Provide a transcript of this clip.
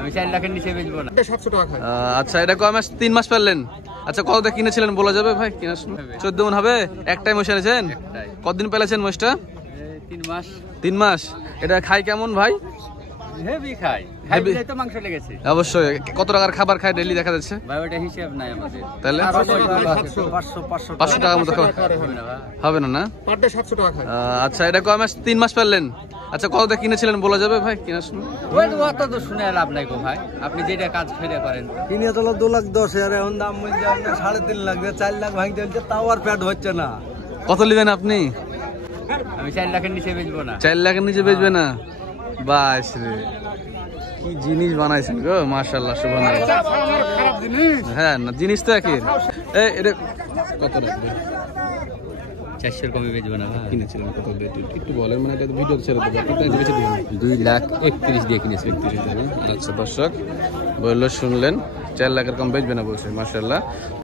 আমি 4 লাখের নিচে বেচবো না। 700 টাকা খায়। আচ্ছা, এটা কয় মাস? 3 মাস পারলেন। আচ্ছা, কতটা কিনেছিলেন বলা যাবে ভাই? কেনার সময় 14 মণ হবে। একটাই মহিষ এনেছেন? একটাই। কতদিন পেলেছেন মহিষটা? 3 মাস। 3 মাস। এটা খাই কেমন ভাই? হেভি খাই। খাই Heavy? দিলে তো মাংস লেগেছে। অবশ্যই। কত টাকার খাবার খায় ডেইলি দেখা যাচ্ছে? ভাই ওটা হিসাব নাই আমাদের। তাহলে 500 টাকার মতো খাবার হবে না ভাই। হবে না? পার ডে 700 টাকা খায়। আচ্ছা, এটা কয় মাস? 3 মাস পারলেন। আচ্ছা, কতটা কিনেছিলেন বলা যাবে ভাই কেনার সময়? ওই তো অত তো শুনে লাভ নাই গো ভাই। আপনি যেটা কাজ সেটা করেন। কিনে চলো 2,10,000, এখন দাম বলছে আপনার 3.5 লাখ, 4 লাখ ভাঙতে হচ্ছে, তাও আর পেট হচ্ছে না। কত নেবেন আপনি? আমি 4 লাখের নিচে বেচবো না। 4 লাখের নিচে বেচবে না? বাস রে, কি জিনিস বানাইছেন গো, মাশাআল্লাহ, সুবহানাল্লাহ। খারাপ জিনিস। হ্যাঁ না, জিনিস তো একই। এটা কত রাখবে? 400 কমে বেচবো না ভাই। কিনেছিলেন কত দিয়ে? একটু বলেন, মানে এটা ভিডিও ছেড়ে দেবো, আপনি তো বেঁচে দিবেন। 2,31,000 দিয়ে কিনেছি। 31 টাকা। আচ্ছা দর্শক, বললো শুনলেন, 4 লাখের কম বেচবে না বলছে, মাশাআল্লাহ।